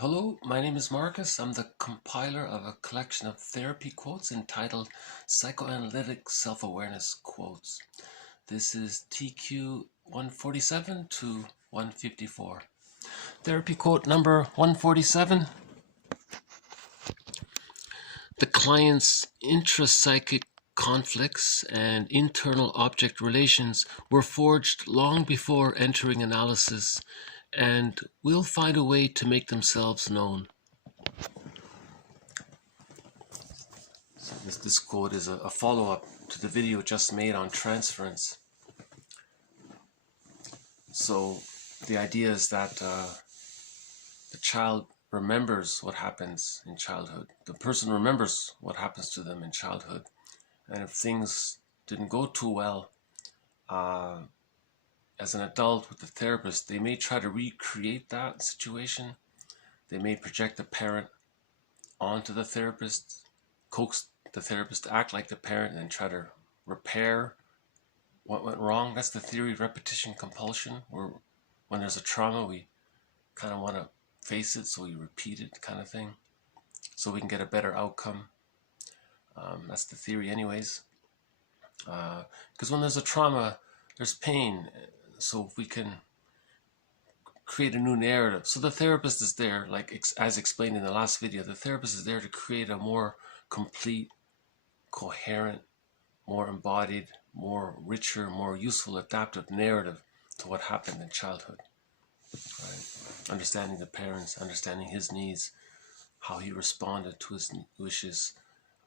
Hello, my name is Marcus. I'm the compiler of a collection of therapy quotes entitled Psychoanalytic Self-Awareness Quotes. This is TQ 147 to 154. Therapy quote number 147. The client's intrapsychic conflicts and internal object relations were forged long before entering analysis and will find a way to make themselves known. So this quote is a follow-up to the video just made on transference. So the idea is that the child remembers what happens in childhood. The person remembers what happens to them in childhood. And if things didn't go too well, as an adult with the therapist, they may try to recreate that situation. They may project the parent onto the therapist, coax the therapist to act like the parent, and try to repair what went wrong. That's the theory of repetition compulsion, where when there's a trauma, we kind of want to face it, so we repeat it, kind of thing, so we can get a better outcome. That's the theory anyways. Because when there's a trauma, there's pain. So if we can create a new narrative. So the therapist is there, like as explained in the last video, the therapist is there to create a more complete, coherent, more embodied, more richer, more useful, adaptive narrative to what happened in childhood. Right? Understanding the parents, understanding his needs, how he responded to his wishes,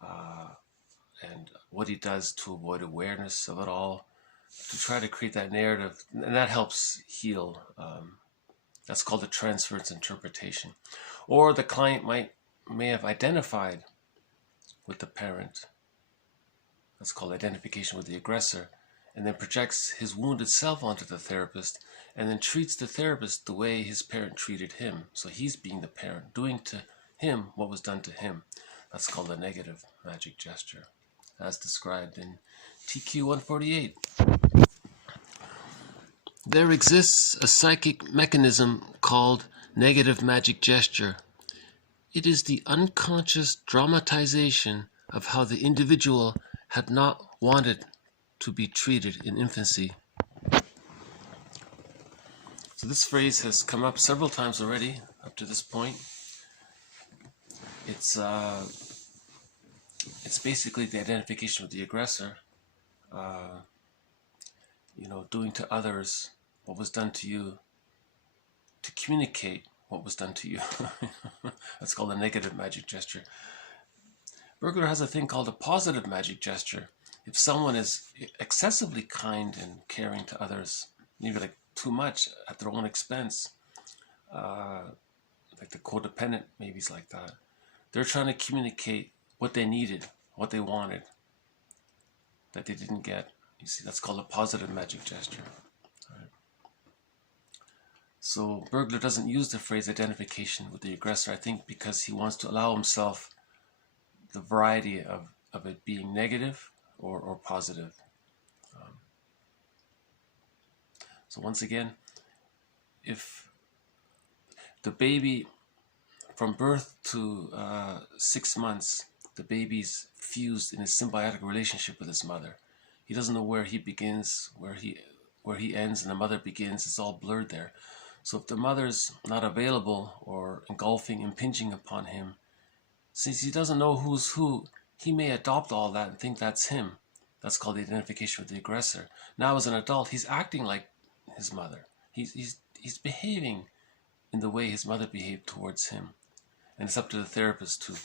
and what he does to avoid awareness of it all, to try to create that narrative, and that helps heal. That's called the transference interpretation. Or the client may have identified with the parent. That's called identification with the aggressor, and then projects his wounded self onto the therapist, and then treats the therapist the way his parent treated him. So he's being the parent, doing to him what was done to him. That's called a negative magic gesture, as described in TQ 148. There exists a psychic mechanism called negative magic gesture. It is the unconscious dramatization of how the individual had not wanted to be treated in infancy. So this phrase has come up several times already up to this point. It's basically the identification with the aggressor. Doing to others what was done to you, to communicate what was done to you. That's called a negative magic gesture. Bergler has a thing called a positive magic gesture. If someone is excessively kind and caring to others, maybe like too much at their own expense, like the codependent maybe is like that. They're trying to communicate what they needed, what they wanted, that they didn't get. You see, that's called a positive magic gesture. Right. So Bergler doesn't use the phrase identification with the aggressor, I think, because he wants to allow himself the variety of it being negative or positive. So once again, if the baby from birth to 6 months, the baby's fused in a symbiotic relationship with his mother. He doesn't know where he begins, where he ends, and the mother begins. It's all blurred there. So if the mother's not available or engulfing, impinging upon him, since he doesn't know who's who, he may adopt all that and think that's him. That's called the identification with the aggressor. Now as an adult, he's acting like his mother. He's behaving in the way his mother behaved towards him. And it's up to the therapist to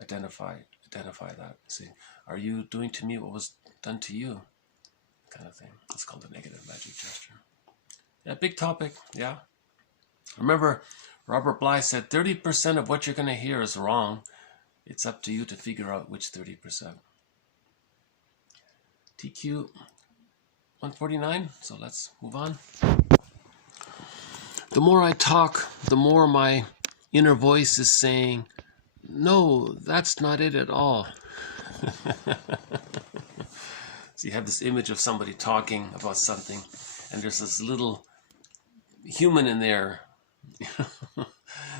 identify that. See, are you doing to me what was done to you? Kind of thing. It's called a negative magic gesture. Yeah, big topic. Yeah. Remember, Robert Bly said 30% of what you're going to hear is wrong. It's up to you to figure out which 30%. TQ 149. So let's move on. The more I talk, the more my inner voice is saying, no, that's not it at all. So you have this image of somebody talking about something, and there's this little human in there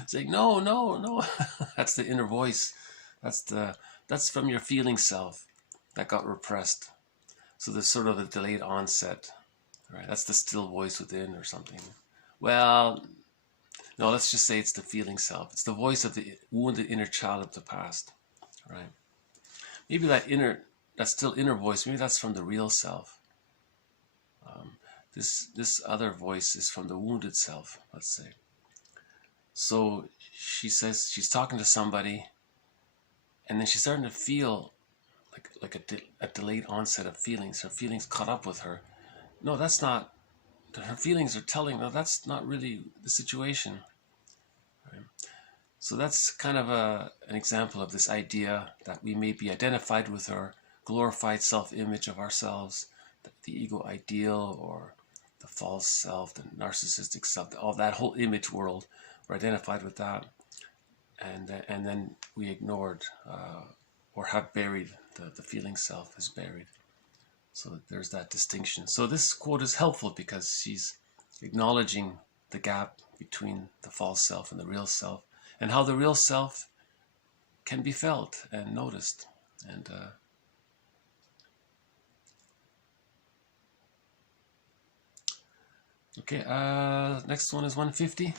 saying, no, no, no. That's the inner voice. That's from your feeling self that got repressed. So there's sort of a delayed onset, right? That's the still voice within or something. Well, no, let's just say it's the feeling self. It's the voice of the wounded inner child of the past, right? Maybe that still inner voice, maybe that's from the real self. This other voice is from the wounded self, let's say. So she says she's talking to somebody, and then she's starting to feel like a delayed onset of feelings. Her feelings caught up with her. No, that's not. Her feelings are telling her that's not really the situation. Right? So that's kind of an example of this idea that we may be identified with our glorified self-image of ourselves, the ego ideal or the false self, the narcissistic self, all that whole image world. We're identified with that, and then we ignored or have buried the feeling self is buried. So there's that distinction. So this quote is helpful because she's acknowledging the gap between the false self and the real self, and how the real self can be felt and noticed. And okay, next one is 150.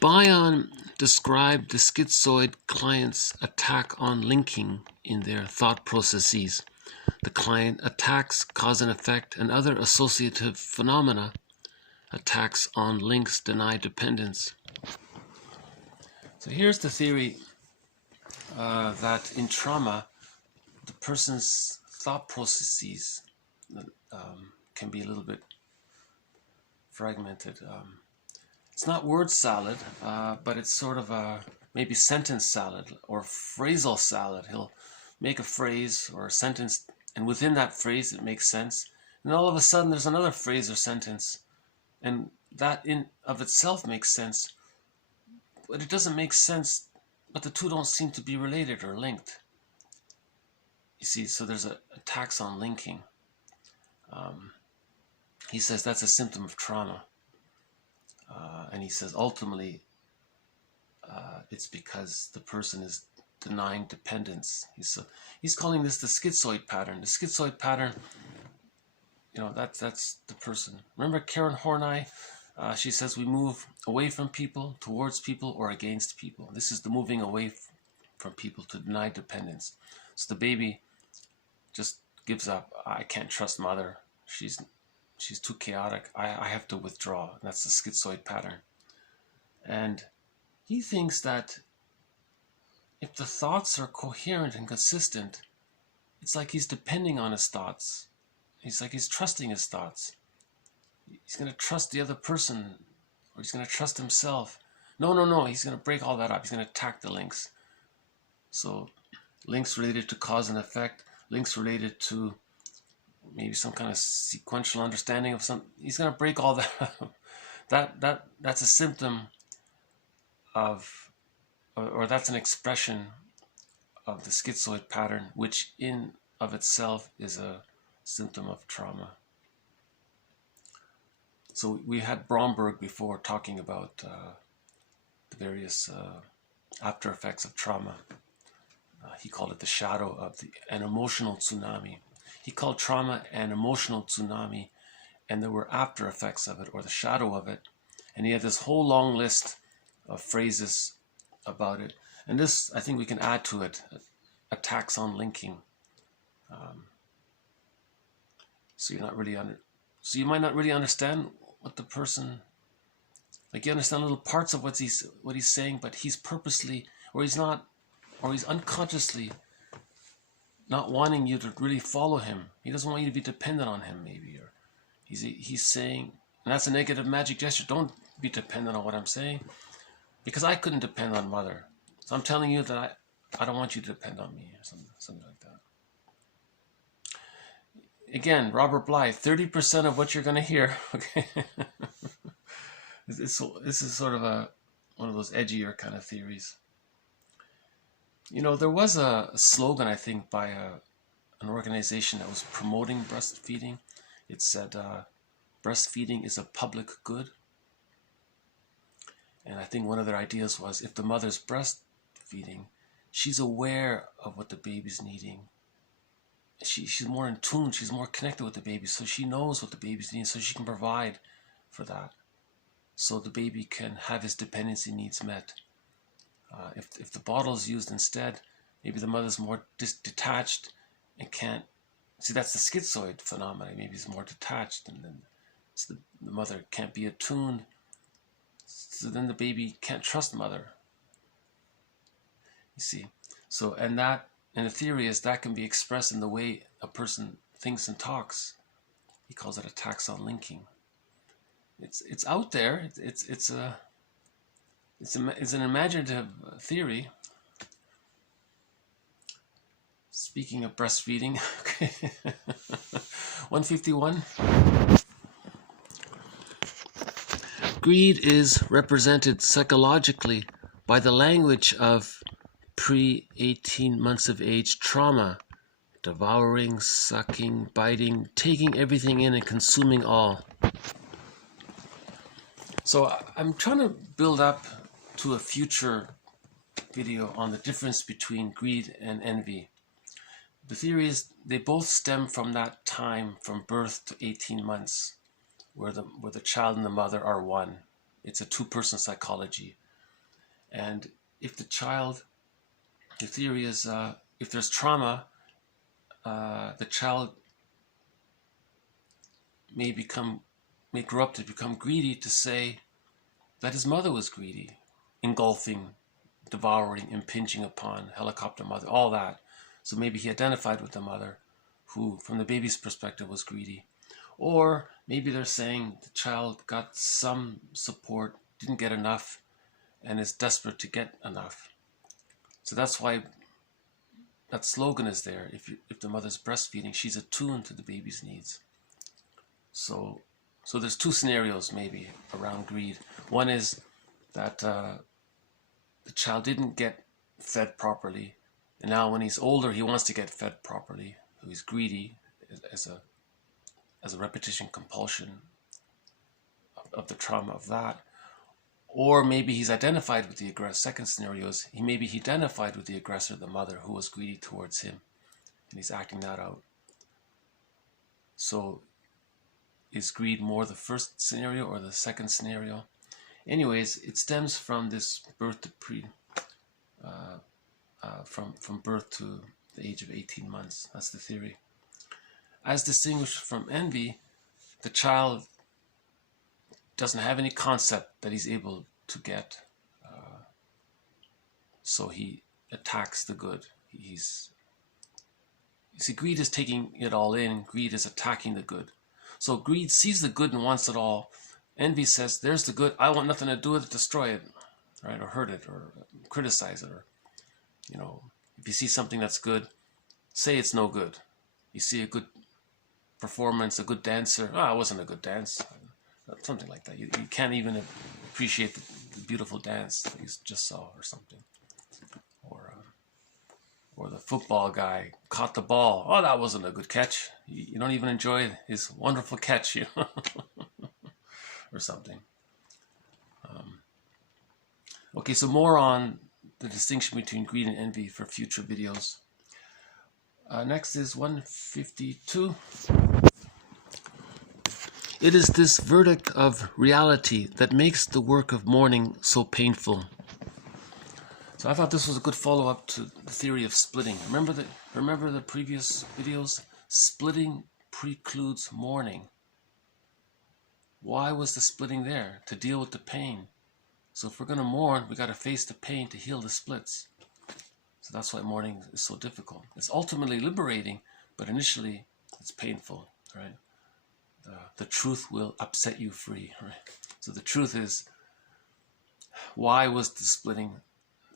Bion described the schizoid client's attack on linking in their thought processes. The client attacks cause and effect and other associative phenomena. Attacks on links deny dependence. So here's the theory that in trauma, the person's thought processes can be a little bit fragmented. It's not word salad, but it's sort of a maybe sentence salad or phrasal salad. He'll make a phrase or a sentence, and within that phrase it makes sense. And all of a sudden there's another phrase or sentence, and that in of itself makes sense, but it doesn't make sense, but the two don't seem to be related or linked. You see, so there's a tax on linking. He says that's a symptom of trauma. And he says ultimately it's because the person is denying dependence. He's calling this the schizoid pattern. The schizoid pattern, you know, that's the person. Remember Karen Horney? She says we move away from people, towards people, or against people. This is the moving away from people to deny dependence. So the baby just gives up. I can't trust mother. She's too chaotic. I have to withdraw. That's the schizoid pattern. And he thinks that if the thoughts are coherent and consistent, it's like he's depending on his thoughts. It's like he's trusting his thoughts. He's going to trust the other person, or he's going to trust himself. No. He's going to break all that up. He's going to attack the links. So links related to cause and effect, links related to maybe some kind of sequential understanding of something. He's going to break all that. That's a symptom of, or that's an expression of the schizoid pattern, which in of itself is a symptom of trauma. So we had Bromberg before talking about the various after effects of trauma. He called it the shadow of an emotional tsunami. He called trauma an emotional tsunami, and there were after effects of it, or the shadow of it. And he had this whole long list of phrases about it. And this, I think we can add to it, attacks on linking. So you're not really so you might not really understand what the person, like you understand little parts of what he's saying, but he's purposely, or he's unconsciously not wanting you to really follow him. He doesn't want you to be dependent on him, maybe, or he's saying, and that's a negative magic gesture. Don't be dependent on what I'm saying, because I couldn't depend on mother. So I'm telling you that I don't want you to depend on me, or something like that. Again, Robert Bly, 30% of what you're going to hear. Okay, this is sort of one of those edgier kind of theories. You know, there was a slogan, I think, by an organization that was promoting breastfeeding. It said, breastfeeding is a public good. And I think one of their ideas was if the mother's breastfeeding, she's aware of what the baby's needing. She's more in tune, she's more connected with the baby, so she knows what the baby's needing, so she can provide for that. So the baby can have his dependency needs met. If the bottle is used instead, maybe the mother's more detached and can't, see, that's the schizoid phenomenon. Maybe it's more detached, and then so the mother can't be attuned, so then the baby can't trust the mother. You see, so and the theory is that can be expressed in the way a person thinks and talks. He calls it a taxon linking. It's out there. It's an imaginative theory. Speaking of breastfeeding, 151. Greed is represented psychologically by the language of pre-18 months of age trauma, devouring, sucking, biting, taking everything in and consuming all. So I'm trying to build up to a future video on the difference between greed and envy. The theory is they both stem from that time from birth to 18 months where the child and the mother are one. It's a two-person psychology. And if the theory is if there's trauma, the child may grow up to become greedy, to say that his mother was greedy, engulfing, devouring, impinging upon, helicopter mother, all that. So maybe he identified with the mother, who, from the baby's perspective, was greedy. Or maybe they're saying the child got some support, didn't get enough, and is desperate to get enough. So that's why that slogan is there. If the mother's breastfeeding, she's attuned to the baby's needs. So there's two scenarios maybe around greed. One is that the child didn't get fed properly, and now when he's older, he wants to get fed properly. So he's greedy as a repetition compulsion of the trauma of that. Or maybe he's identified with the aggressor. Second scenario is he identified with the aggressor, the mother, who was greedy towards him, and he's acting that out. So is greed more the first scenario or the second scenario? Anyways, it stems from this birth to from birth to the age of 18 months. That's the theory. As distinguished from envy, the child doesn't have any concept that he's able to get, so he attacks the good. You see, greed is taking it all in. Greed is attacking the good. So greed sees the good and wants it all. Envy says, there's the good, I want nothing to do with it, destroy it, right? Or hurt it, or criticize it, or, if you see something that's good, say it's no good. You see a good performance, a good dancer, it wasn't a good dance, something like that. You can't even appreciate the beautiful dance that you just saw, or something. Or the football guy caught the ball. That wasn't a good catch. You don't even enjoy his wonderful catch, or something. Okay, so more on the distinction between greed and envy for future videos. Next is 152. It is this verdict of reality that makes the work of mourning so painful. So I thought this was a good follow-up to the theory of splitting. Remember the previous videos? Splitting precludes mourning. Why was the splitting there? To deal with the pain. So if we're going to mourn, we got to face the pain to heal the splits. So that's why mourning is so difficult. It's ultimately liberating, but initially it's painful, right? The truth will upset you free, right? So the truth is, why was the splitting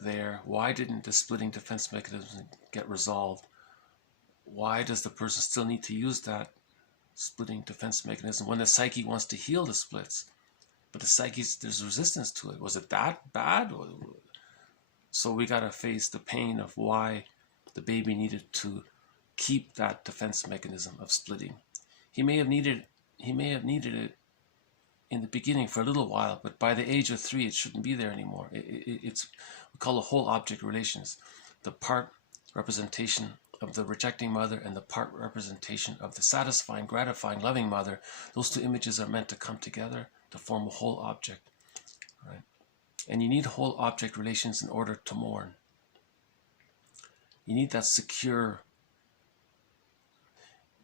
there? Why didn't the splitting defense mechanism get resolved? Why does the person still need to use that splitting defense mechanism when the psyche wants to heal the splits? But the psyche, there's resistance to it. Was it that bad? So we got to face the pain of why the baby needed to keep that defense mechanism of splitting. He may have needed it in the beginning for a little while, but by the age of 3, it shouldn't be there anymore. It's we call it whole object relations. The part representation of the rejecting mother and the part representation of the satisfying, gratifying, loving mother. Those two images are meant to come together to form a whole object, right? And you need whole object relations in order to mourn. You need that secure.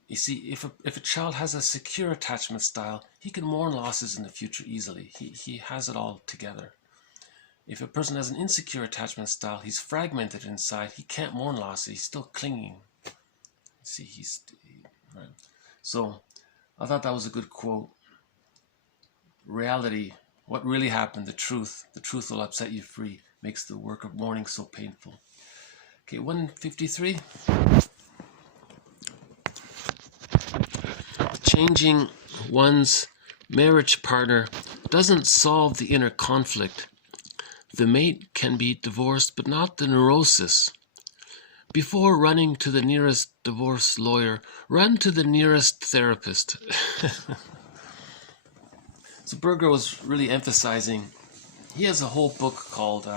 You see, if a child has a secure attachment style, he can mourn losses in the future easily. He has it all together. If a person has an insecure attachment style, he's fragmented inside. He can't mourn losses. He's still clinging. See, right. So I thought that was a good quote. Reality, what really happened, the truth will upset you free, makes the work of mourning so painful. Okay, 153. Changing one's marriage partner doesn't solve the inner conflict. The mate can be divorced, but not the neurosis. Before running to the nearest divorce lawyer, run to the nearest therapist. So Bergler was really emphasizing, he has a whole book called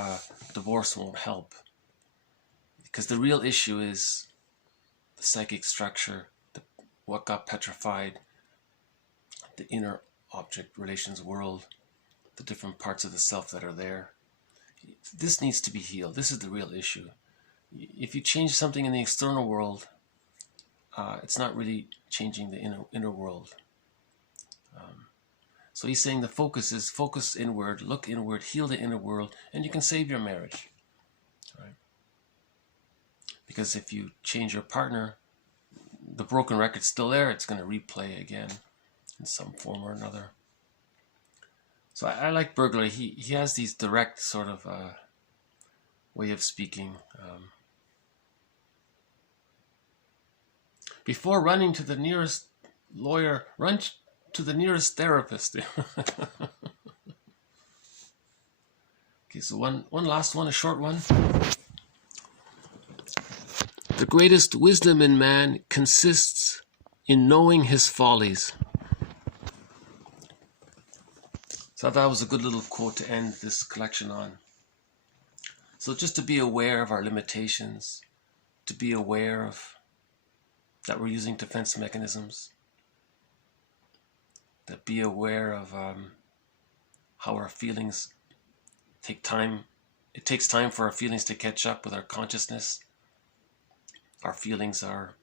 Divorce Won't Help. Because the real issue is the psychic structure, what got petrified, the inner object relations world, the different parts of the self that are there. This needs to be healed. This is the real issue. If you change something in the external world, it's not really changing the inner world. So he's saying the focus is focus inward, look inward, heal the inner world, and you can save your marriage. Right? Because if you change your partner, the broken record's still there. It's going to replay again in some form or another. So I like Bergler. He has these direct sort of way of speaking. Before running to the nearest lawyer, run to the nearest therapist. Okay, so one last one, a short one. The greatest wisdom in man consists in knowing his follies. So that was a good little quote to end this collection on. So just to be aware of our limitations, to be aware of that we're using defense mechanisms, that be aware of how our feelings take time. It takes time for our feelings to catch up with our consciousness. Our feelings are,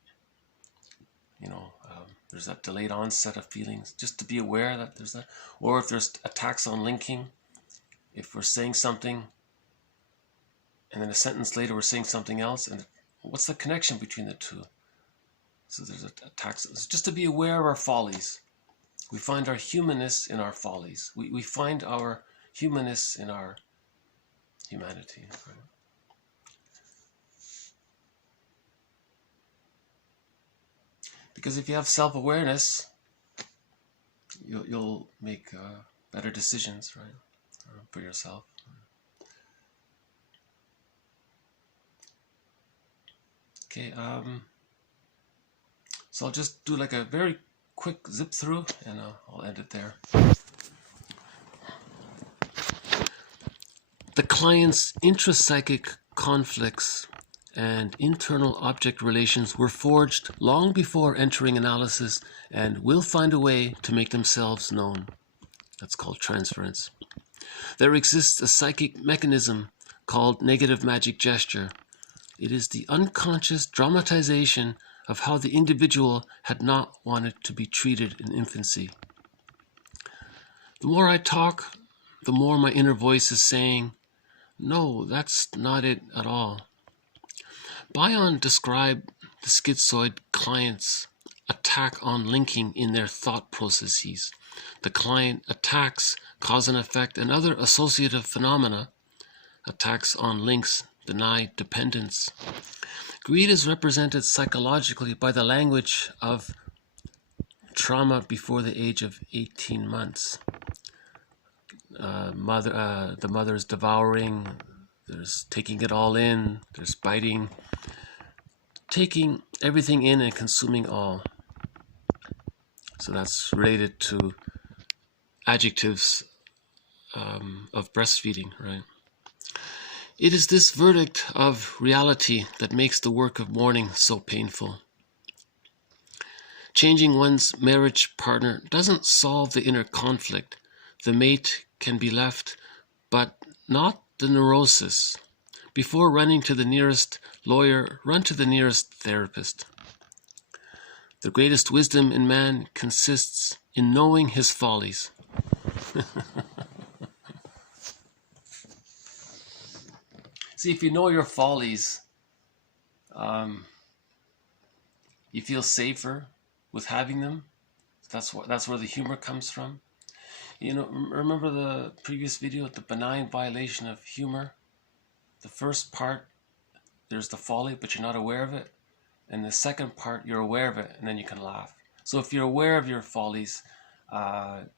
there's that delayed onset of feelings. Just to be aware that there's that. Or if there's attacks on linking, if we're saying something and then a sentence later we're saying something else, and what's the connection between the two? So there's attacks. It's just to be aware of our follies. We find our humanness in our follies. We find our humanness in our humanity. Right? Because if you have self-awareness, you'll make better decisions, right, for yourself. Okay, so I'll just do like a very quick zip through, and I'll end it there. The client's intrapsychic conflicts and internal object relations were forged long before entering analysis and will find a way to make themselves known. That's called transference. There exists a psychic mechanism called negative magic gesture. It is the unconscious dramatization of how the individual had not wanted to be treated in infancy. The more I talk, the more my inner voice is saying, no, that's not it at all. Bion described the schizoid client's attack on linking in their thought processes. The client attacks cause and effect and other associative phenomena. Attacks on links deny dependence. Greed is represented psychologically by the language of trauma before the age of 18 months. The mother is devouring, there's taking it all in, there's biting, taking everything in and consuming all. So that's related to adjectives of breastfeeding, right? It is this verdict of reality that makes the work of mourning so painful. Changing one's marriage partner doesn't solve the inner conflict. The mate can be left, but not the neurosis. Before running to the nearest lawyer, run to the nearest therapist. The greatest wisdom in man consists in knowing his follies. See, if you know your follies, you feel safer with having them. That's where the humor comes from. You know, remember the previous video, the benign violation of humor? The first part, there's the folly, but you're not aware of it. And the second part, you're aware of it, and then you can laugh. So if you're aware of your follies, that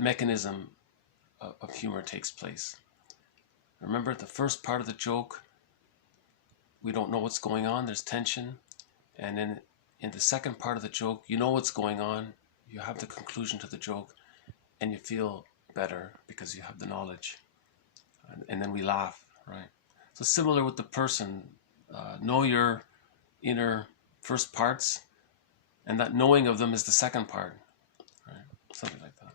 mechanism of humor takes place. Remember the first part of the joke, we don't know what's going on, there's tension. And then in the second part of the joke, you know what's going on, you have the conclusion to the joke, and you feel better because you have the knowledge. And then we laugh, right? So similar with the person, know your inner first parts, and that knowing of them is the second part, right? Something like that.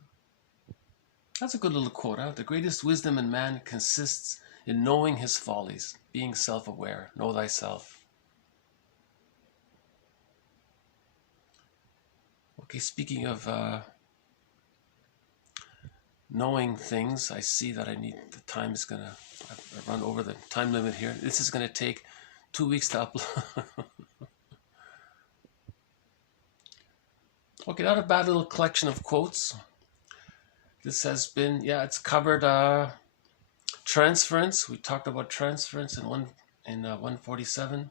That's a good little quote, huh? The greatest wisdom in man consists in knowing his follies, being self-aware. Know thyself. Okay, speaking of knowing things, I see that the time is gonna, I've run over the time limit here. This is gonna take 2 weeks to upload. Okay, not a bad little collection of quotes. This has been, it's covered transference. We talked about transference in 147.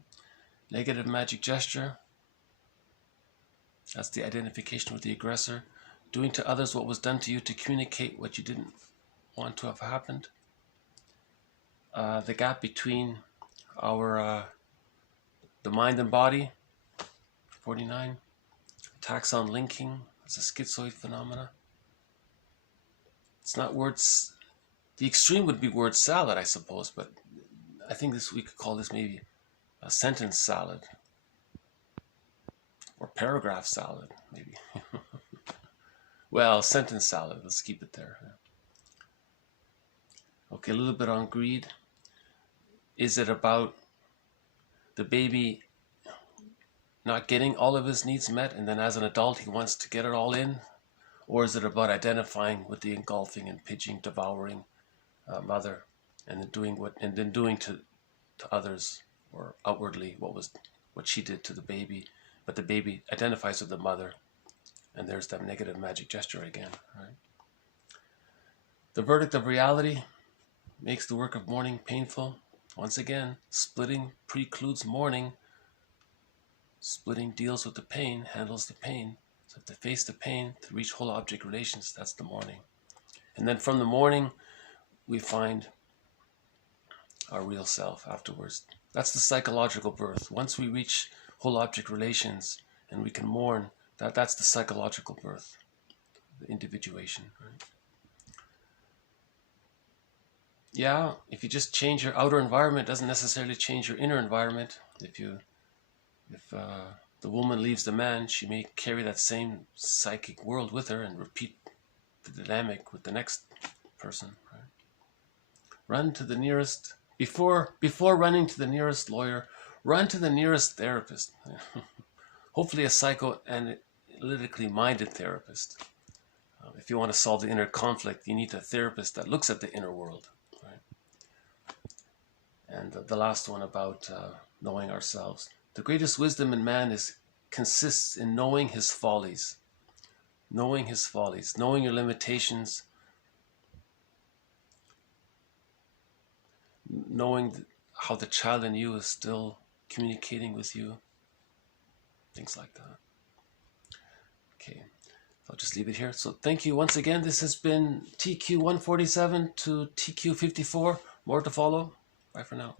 Negative magic gesture. That's the identification with the aggressor. Doing to others what was done to you to communicate what you didn't want to have happened. The gap between the mind and body. 49. Attacks on linking. It's a schizoid phenomena. It's not words. The extreme would be word salad, I suppose, but I think we could call this maybe a sentence salad. Or paragraph salad, maybe. Well, sentence salad, let's keep it there. Okay, a little bit on greed. Is it about the baby not getting all of his needs met, and then as an adult he wants to get it all in? Or is it about identifying with the engulfing, impinging, devouring mother, and then doing to others, or outwardly, what she did to the baby, but the baby identifies with the mother, and there's that negative magic gesture again, right? The verdict of reality makes the work of mourning painful. Once again, splitting precludes mourning. Splitting deals with the pain, handles the pain. So to face the pain, to reach whole object relations, that's the mourning. And then from the mourning, we find our real self afterwards. That's the psychological birth. Once we reach whole object relations and we can mourn, that's the psychological birth, the individuation, right? Yeah, if you just change your outer environment, it doesn't necessarily change your inner environment. If the woman leaves the man, she may carry that same psychic world with her and repeat the dynamic with the next person, right? Run to the nearest, before running to the nearest lawyer, run to the nearest therapist. Hopefully a psychoanalytically minded therapist. If you want to solve the inner conflict, you need a therapist that looks at the inner world, right? And the last one about knowing ourselves. The greatest wisdom in man consists in knowing his follies. Knowing his follies, knowing your limitations, knowing how the child in you is still communicating with you, things like that. Okay, I'll just leave it here. So thank you once again. This has been TQ 147 to TQ 54. More to follow. Bye for now.